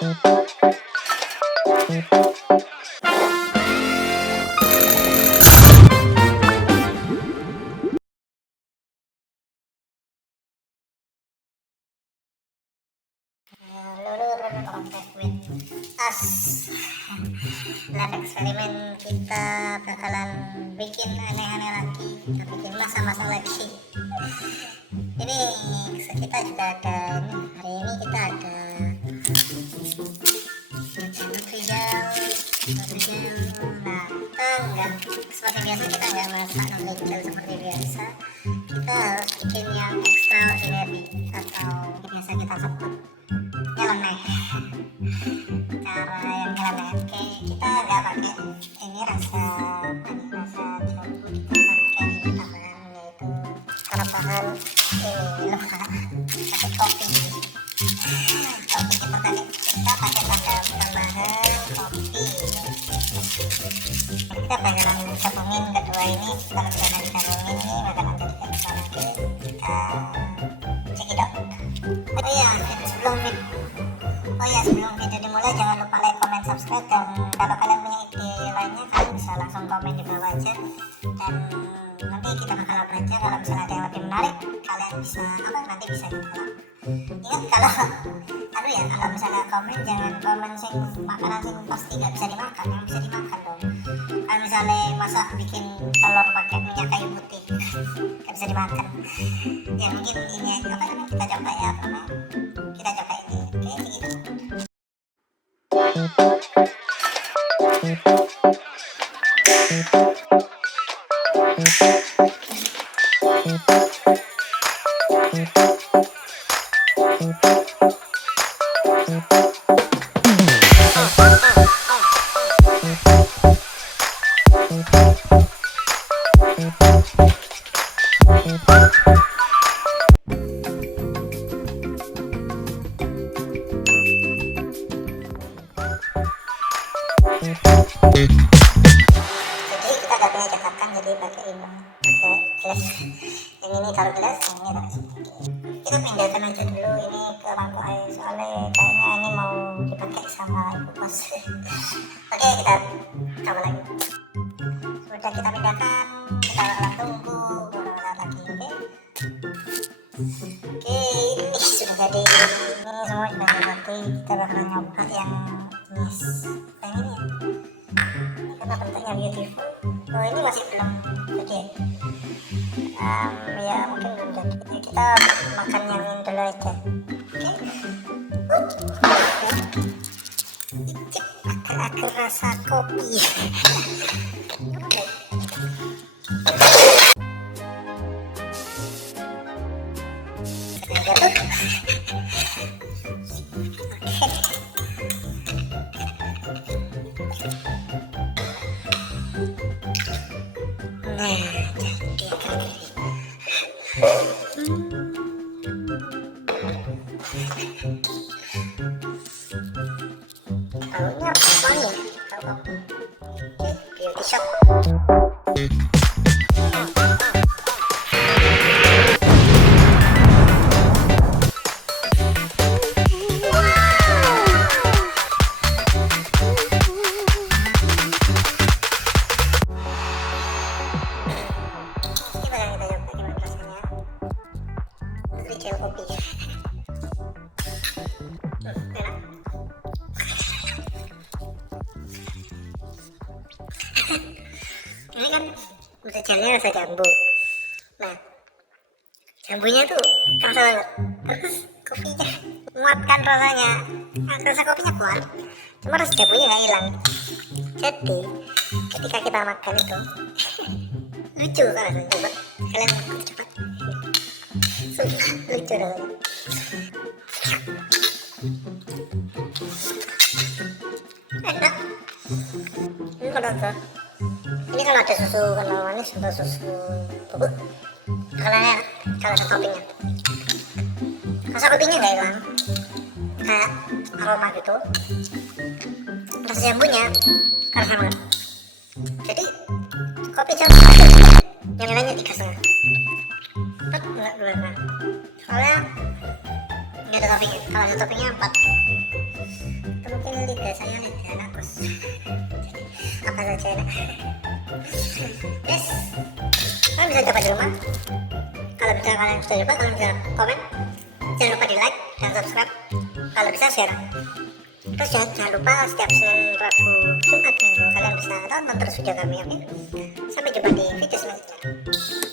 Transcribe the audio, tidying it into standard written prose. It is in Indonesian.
Dalam eksperimen kita bakalan bikin aneh-aneh lagi, kita bikin masa-masa lagi. Ini kita juga ada hari ini kita ada nutrijel. Nah, kita nggak seperti biasa, kita nggak masak nutrijel seperti biasa. Kita harus bikin yang extraordinary atau biasa kita sebut nyeleneh. Cara yang nyeleneh, oke, kita nggak pakai ini rasa jambu, kita pakai tambahan yaitu tambahan ini loh, pakai kopi. Kopi kita pakai tambahan kopi. Kita bakalan gabungin kedua ini, kalau kita nanti gabungin ini bakalan jadi satu lagi. Kita cekidot. Sebelum video dimulai jangan lupa like, comment, subscribe, dan kalau kalian punya ide lainnya kalian bisa langsung komen di bawah aja, dan nanti kita bakal belajar. Kalau misalnya ada yang lebih menarik kalian bisa nanti bisa kita lakukan. Ingat kalau misalnya komen jangan komen sing makanan sing pasti gak bisa dimakan, yang bisa dimakan dong. Kalau misalnya masak bikin telur pakai minyak kayu putih gak bisa dimakan, ya mungkin ini kita coba ya, kita coba ini. Oke, gitu. Jadi kita gak punya cetakan, jadi pakai ini, pakai gelas. Yang ini taruh gelas, yang ini taruh sini. Kita pindahkan aja dulu ini ke mangkok air, soalnya kayaknya ini mau dipakai sama ibu kos. Oke, kita coba lagi. Sudah kita pindahkan, kita akan tunggu beberapa saat lagi. Oke, ini sudah jadi. Ini semua sudah jadi. Kita bakal nyoba yang yang ini ya. Karena bentuknya beautiful. Oh, ini masih belum jadi. Ya mungkin belum jadi. Kita makan yang ini dulu aja. Icip agar rasa kopi. Nah, jadi tahunya apa ya? Beauty shop. Kopi enak. Ini kan nutrijellnya rasa jambu. Nah, jambunya tuh kerasa banget, terus kopinya menguatkan rasanya. Nah, rasa kopinya kuat, cuma rasa jambunya nggak hilang. Jadi ketika kita makan itu lucu kan rasanya. Coba kalian coba, lucu rasanya. Enak. Ini kalau ada susu kental manis atau susu bubuk bakalan enak kalau ada toppingnya. Rasa kopinya nggak hilang, kayak aroma gitu. Rasa jambunya kerasa banget. Jadi kopi jambu yang lainnya 3,5. Enggak benar. Soalnya nggak ada toppingnya. Kalau ada toppingnya 4. aja enak. Yes, kalian bisa coba di rumah. Kalau misalnya kalian sudah coba, kalian bisa komen, jangan lupa di like dan subscribe, kalau bisa share. Terus ya, jangan lupa setiap Senin, Rabu, Jumat Minggu kalian bisa tonton terus video kami, oke? Sampai jumpa di video selanjutnya.